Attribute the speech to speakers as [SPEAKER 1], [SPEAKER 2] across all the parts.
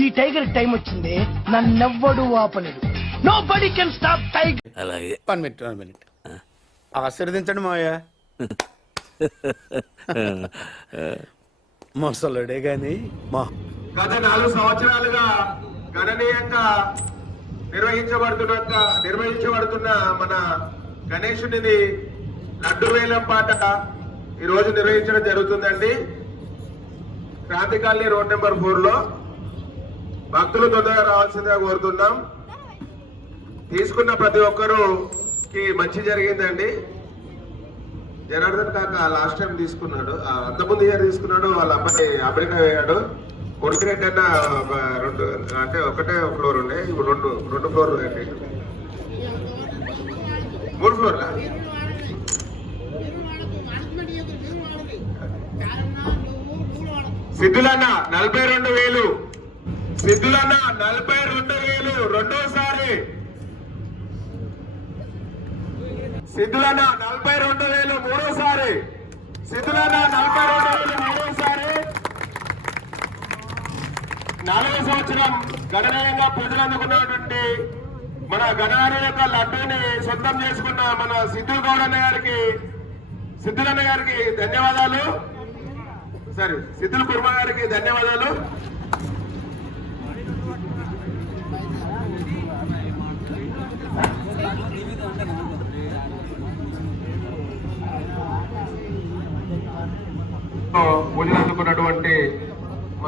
[SPEAKER 1] ఈ tiger time వచ్చింది. నన్నెవ్వడు ఆపలేడు nobody can stop tiger
[SPEAKER 2] అలాగే.
[SPEAKER 3] One minute one minute. ఆశీర్వదించండి మావయ్య. మొసలుడే గాని మా
[SPEAKER 4] గత నాలుగు సంవత్సరాలుగా గణనీయంగా నిర్వహించబడుతున్న నిర్వహించబడుతున్న మన గణేశునిది లడ్డు వేలం పాట ఈ రోజు నిర్వహించడం జరుగుతుందండి. క్రాంతి కాలనీ రోడ్ నెంబర్ ఫోర్లో భక్తులు తొందరగా రావాల్సిందిగా కోరుతున్నాం. తీసుకున్న ప్రతి ఒక్కరుకి మంచి జరిగిందండి. జనార్దన్ కాక లాస్ట్ టైం తీసుకున్నాడు. ఆ, అంతకుముందు ఇయర్ తీసుకున్నాడు వాళ్ళ అబ్బాయి అమెరికా పోయాడు. కొడుకురెడ్డి అన్న రెండు అంటే ఒకటే ఫ్లోర్ ఉండే ఇప్పుడు రెండు రెండు ఫ్లోర్లు అండి. మూడు ఫ్లోర్లా? సిద్ధులన్న నలభై రెండు వేలు. సిద్ధులన్న నలభై రెండు వేలు రెండోసారి. సిద్ధులన్న నలభై రెండు వేలు మూడోసారి. సిద్ధులన్న నలభై రెండు వేలు మూడోసారి. నాలుగో సంవత్సరం గణనీయంగా ప్రజలు అందుకున్నటువంటి మన గణారు యొక్క లడ్డూని సొంతం చేసుకున్న మన సిద్ధుల గౌడన్న గారికి సిద్ధులన్న గారికి ధన్యవాదాలు. సరే సిద్ధుల కుర్మ గారికి ధన్యవాదాలు.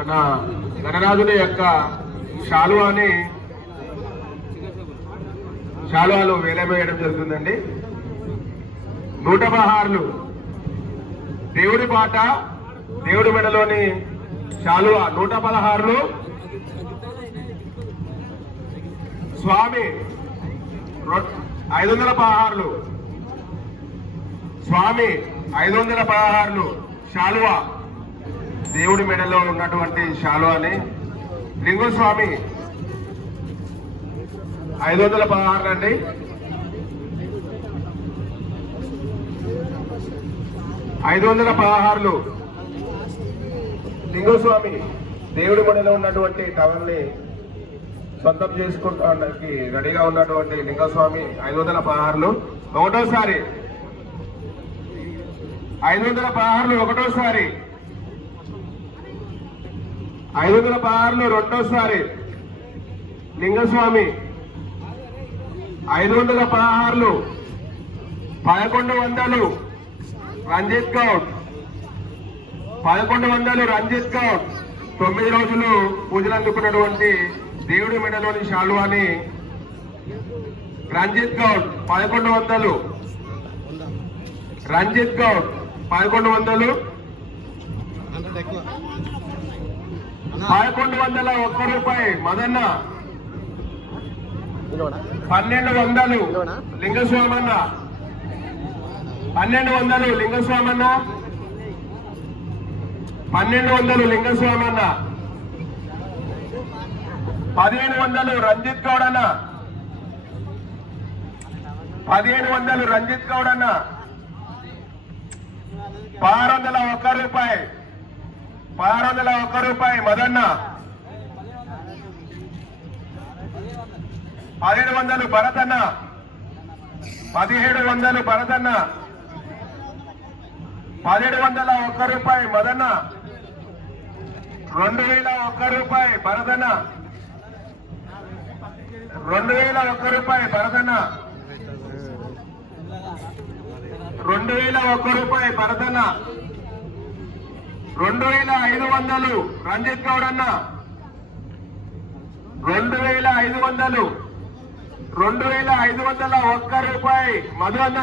[SPEAKER 4] మన గణరాజుల యొక్క శాలువాని శాలువాలు వేలమేయడం జరుగుతుందండి. నూట పదహారులు దేవుడి పాట దేవుడి మెడలోని శాలువ నూట పదహారులు స్వామి రొ- ఐదు వందల పదహారులు స్వామి ఐదు వందల పదహారులు శాలువా. దేవుడి మెడలో ఉన్నటువంటి శాలువాని లింగస్వామి. ఐదు వందల పదహారు అండి. ఐదు వందల పదహారులు లింగస్వామి దేవుడి మెడలో ఉన్నటువంటి టవల్ని సొంతం చేసుకోవడానికి రెడీగా ఉన్నటువంటి లింగస్వామి ఐదు వందల పదహారులు ఒకటోసారి. ఐదు వందల పదహారులు ఒకటోసారి. ఐదు వందల పదహారులు రెండోసారి. లింగస్వామి ఐదు వందల పదహారులు. పదకొండు వందలు రంజిత్ గౌడ్. పదకొండు వందలు రంజిత్ గౌడ్. తొమ్మిది రోజులు పూజలు అందుకున్నటువంటి దేవుడి మెడలోని శాలువాని రంజిత్ గౌడ్ పదకొండు వందలు. రంజిత్ గౌడ్ పదకొండు వందలు. పదకొండు వందల ఒక్క రూపాయి. మదన్న. పన్నెండు వందలు. లింగస్వామన్న. పన్నెండు వందలు లింగస్వామన్న. పన్నెండు వందలు లింగస్వామన్న. పదిహేను వందలు రంజిత్ గౌడ్ అన్న పదిహేను వందలు రంజిత్ గౌడ్ అన్న పదహారు వందల ఒక్క రూపాయి. పదహారు వందల ఒక్క రూపాయి మదన్న. పదిహేడు వందలు భరతన్న. పదిహేడు వందలు భరతన్న. పదిహేడు వందల ఒక్క రూపాయి మదన్న. రెండు వేల ఒక్క రూపాయి భరతన్న. రెండు వేల ఒక్క రూపాయి భరతన్న. రెండు వేల ఒక్క రూపాయి భరతన్న. రెండు వేల ఐదు వందలు. రంజిత్ గౌడ్ అన్న. రెండు వేల ఐదు వందలు. రెండు వేల ఐదు వందల ఒక్క రూపాయి. మధు అన్న.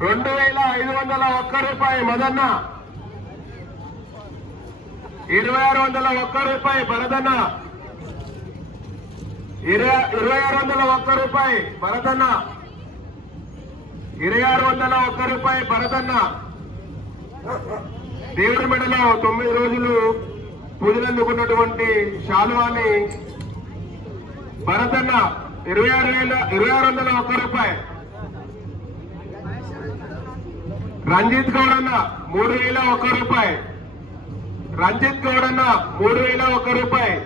[SPEAKER 4] రెండు వేల ఐదు వందల ఒక్క రూపాయి. మదన్న ఇరవై ఆరు వందల ఒక్క రూపాయి. భరతన్న ఇరవై ఇరవై ఆరు వందల ఒక్క రూపాయి. భరతన్న ఇరవై ఆరు వందల ఒక్క రూపాయి. భరతన్న దేవుడి మెడలో తొమ్మిది రోజులు పూజలందుకున్నటువంటి శాలువాని భరతన్న ఇరవై ఆరు వేల ఇరవై ఆరు వందల ఒక్క రూపాయి. రంజిత్ గౌడ్ అన్న మూడు వేల ఒక్క రూపాయి. రంజిత్ గౌడన్న మూడు వేల ఒక్క రూపాయి.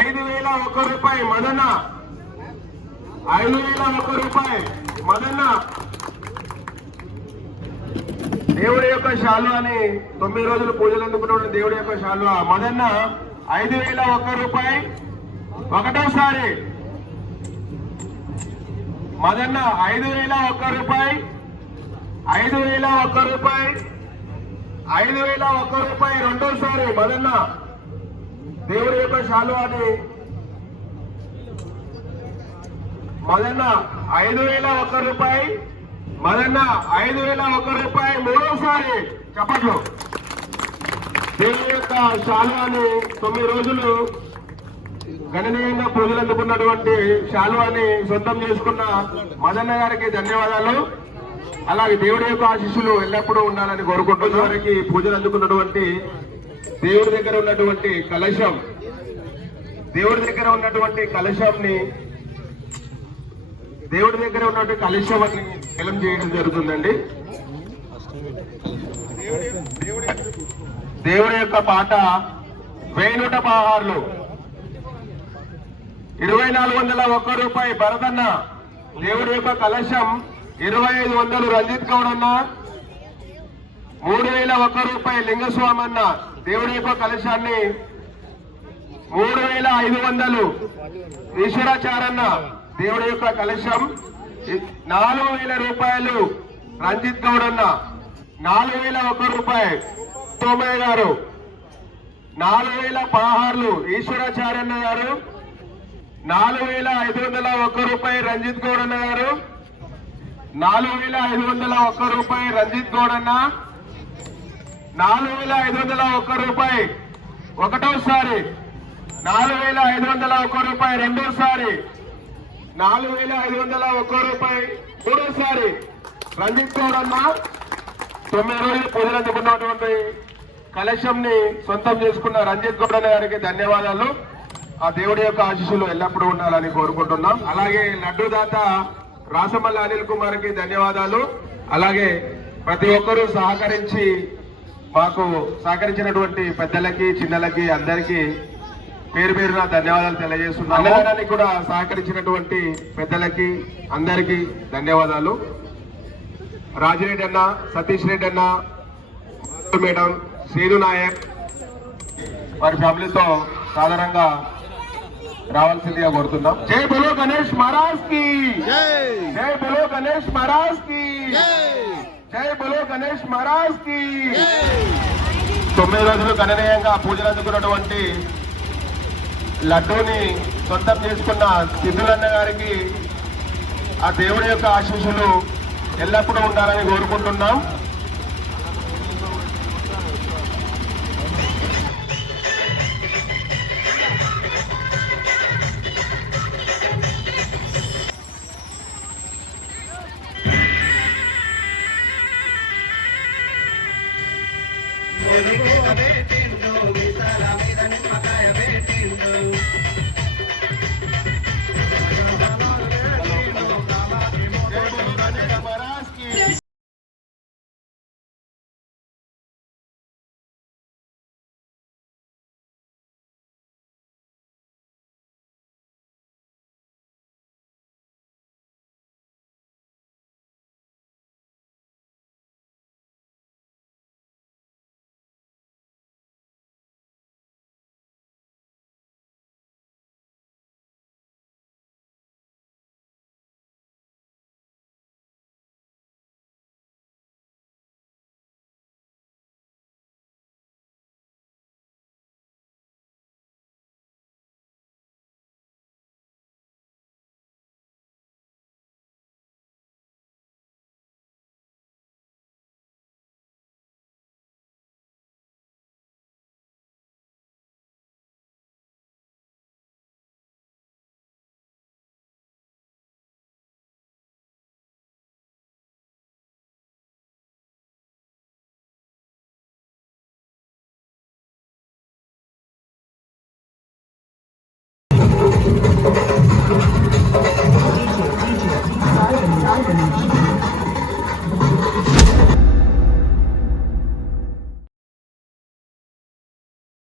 [SPEAKER 4] ఐదు వేల ఒక్క రూపాయి మదన్న. ఐదు వేల ఒక్క రూపాయి మదన్న. దేవుడి యొక్క శాలు అని తొమ్మిది రోజులు పూజలు అందుకున్నటువంటి దేవుడి యొక్క శాలువ. మదన్న ఐదు వేల ఒక్క రూపాయి. ఒకటోసారి. మదన్న ఐదు వేల ఒక్క రూపాయి. ఐదు వేల ఒక్క రూపాయి. ఐదు వేల ఒక్క రూపాయి రెండోసారి మదన్న దేవుడి యొక్క శాలువ అని మదన్న ఐదు వేల ఒక్క రూపాయి. మదన్న ఐదు వేల ఒక్క రూపాయి మూడోసారి చెప్పట్లు. దేవుడి యొక్క శాలువాని తొమ్మిది రోజులు గణనీయంగా పూజలు అందుకున్నటువంటి శాలువాని సొంతం చేసుకున్న మదన్న గారికి ధన్యవాదాలు. అలాగే దేవుడి యొక్క ఆశీస్సులు ఎల్లప్పుడూ ఉండాలని కోరుకుంటున్న. వారికి పూజలు అందుకున్నటువంటి దేవుడి దగ్గర ఉన్నటువంటి కలశం దేవుడి దగ్గర ఉన్నటువంటి కలశంని దేవుడి దగ్గర ఉన్నటువంటి కలశం నిలం చేయడం జరుగుతుందండి. దేవుడి యొక్క పాట వేణుట పహార్లు. ఇరవై నాలుగు వందల ఒక్క రూపాయి భరతన్న దేవుడి యొక్క కలశం ఇరవై ఐదు వందలు రంజిత్ గౌడ్ అన్న మూడు వేల ఒక్క రూపాయి లింగస్వామి అన్న దేవుడి యొక్క కలశాన్ని మూడు వేల ఐదు వందలు ఈశ్వరాచారన్న దేవుడి యొక్క కలశం నాలుగు వేల రూపాయలు రంజిత్ గౌడ్ అన్న. నాలుగు వేల ఒక్క రూపాయి సోమయ్య గారు. నాలుగు వేల పదహారులు ఈశ్వరాచార్యన్న గారు. నాలుగు వేల ఐదు వందల ఒక్క రూపాయి రంజిత్ గౌడ్ అన్న గారు. నాలుగు వేల ఐదు వందల ఒక్క రూపాయి రంజిత్ గౌడ్ అన్న. నాలుగు వేల ఐదు వందల ఒక్క రూపాయి ఒకటోసారి. నాలుగు వేల ఐదు వందల ఒక్క రూపాయి రెండోసారి. నాలుగు వేల ఐదు వందల ఒక్క రూపాయి. మూడోసారి రంజిత్ గౌడ్ అన్న. తొమ్మిది రోజులు పూజలు అందుకున్నటువంటి కలశంని సొంతం చేసుకున్న రంజిత్ గౌడ్ అన్న గారికి ధన్యవాదాలు. ఆ దేవుడి యొక్క ఆశీస్సులు ఎల్లప్పుడూ ఉండాలని కోరుకుంటున్నాం. అలాగే లడ్డు దాత రాసమల్ల అనిల్ కుమార్కి ధన్యవాదాలు. అలాగే ప్రతి ఒక్కరూ సహకరించి మాకు సహకరించినటువంటి పెద్దలకి చిన్నలకి అందరికీ పేరు పేరున ధన్యవాదాలు తెలియజేస్తున్నాను కూడా సహకరించినటువంటి పెద్దలకి అందరికీ ధన్యవాదాలు. రాజిరెడ్డి అన్న సతీష్ రెడ్డి అన్న మేడం శ్రీను నాయక్ వారి ఫ్యామిలీతో సాధారణంగా రావాల్సిందిగా కోరుతున్నాం. జై బలో గణేష్ మహారాజ్కి! జై! బలో గణేష్ మహారాజ్కి! జై! బలో గణేష్ మహారాజ్కి! తొమ్మిది రోజులు గణనీయంగా పూజలు అందుకున్నటువంటి లడ్డూని సొంతం చేసుకున్న సిద్ధులన్న గారికి ఆ దేవుడి యొక్క ఆశీస్సులు ఎల్లప్పుడూ ఉండాలని కోరుకుంటున్నాం. Thank you. Thank you.